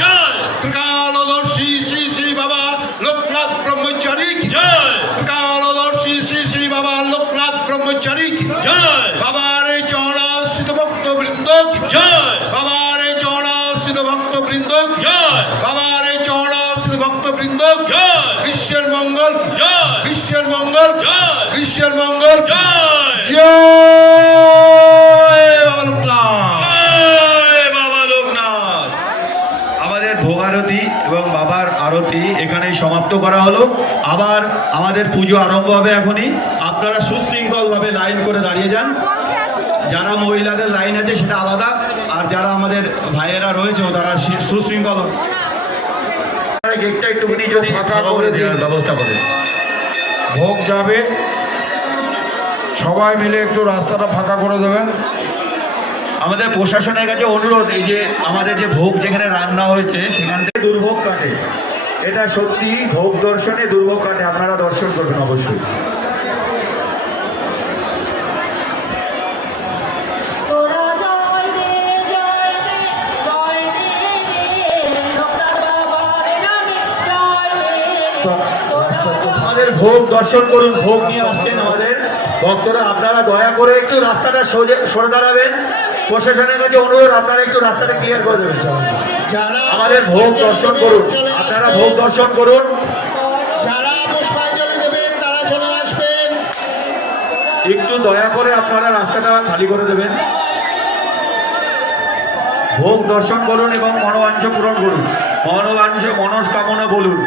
জয় ত্রিকালদর্শী শ্রী শ্রী বাবা লোকনাথ ব্রহ্মচারী জয় ত্রিকালদর্শী শ্রী শ্রী বাবা লোকনাথ ব্রহ্মচারী জয় বাবার এই চরণাশ্রিত ভক্তবৃন্দ জয় বাবার এই চরণাশ্রিত ভক্তবৃন্দ জয় বাবার এই চরণাশ্রিত ভক্তবৃন্দ জয় বিশ্বের মঙ্গল জয় বিশ্বের মঙ্গল জয় বিশ্বের মঙ্গল জয় জয় বাবা লোকনাথ। জয় বাবা লোকনাথ। আমাদের ভোগারতি এবং বাবার আরতি এখানেই সমাপ্ত করা হলো। আবার আমাদের পুজো আরম্ভ হবে এখনই। আপনারা সুশৃঙ্খলভাবে লাইন করে দাঁড়িয়ে যান। যারা মহিলাদের লাইন আছে সেটা আলাদা, আর যারা আমাদের ভাইয়েরা রয়েছে তারা সুশৃঙ্খল গেটটা একটুখানি যদি ফাঁকা করে দেওয়ার ব্যবস্থা করে। ভোগ যাবে, সবাই মিলে একটু রাস্তাটা ফাঁকা করে দেবেন। আমাদের প্রশাসনের কাছে অনুরোধ, এই যে আমাদের যে ভোগ যেখানে রান্না হয়েছে সেখান থেকে দুর্ভোগ কাটে, এটা সত্যি ভোগ দর্শনে দুর্ভোগ কাটে, আপনারা দর্শন করবেন অবশ্যই। আমাদের ভোগ দর্শন করুন, ভোগ নিয়ে আসছেন আমাদের ভক্তরা। আপনারা দয়া করে একটু রাস্তাটা সরে দাঁড়াবেন। প্রশাসনের কাছে অনুরোধ, আপনারা একটু রাস্তাটা ক্লিয়ার করে দেবেন। আমাদের ভোগ দর্শন করুন, আপনারা ভোগ দর্শন করুন। যারা পুষ্পাঞ্জলি দেবেন তারা চলে আসবেন। একটু দয়া করে আপনারা রাস্তাটা খালি করে দেবেন। ভোগ দর্শন করুন এবং মনোবাঞ্ছা পূরণ করুন, মনোবাঞ্ছা মনস্কামনা বলুন।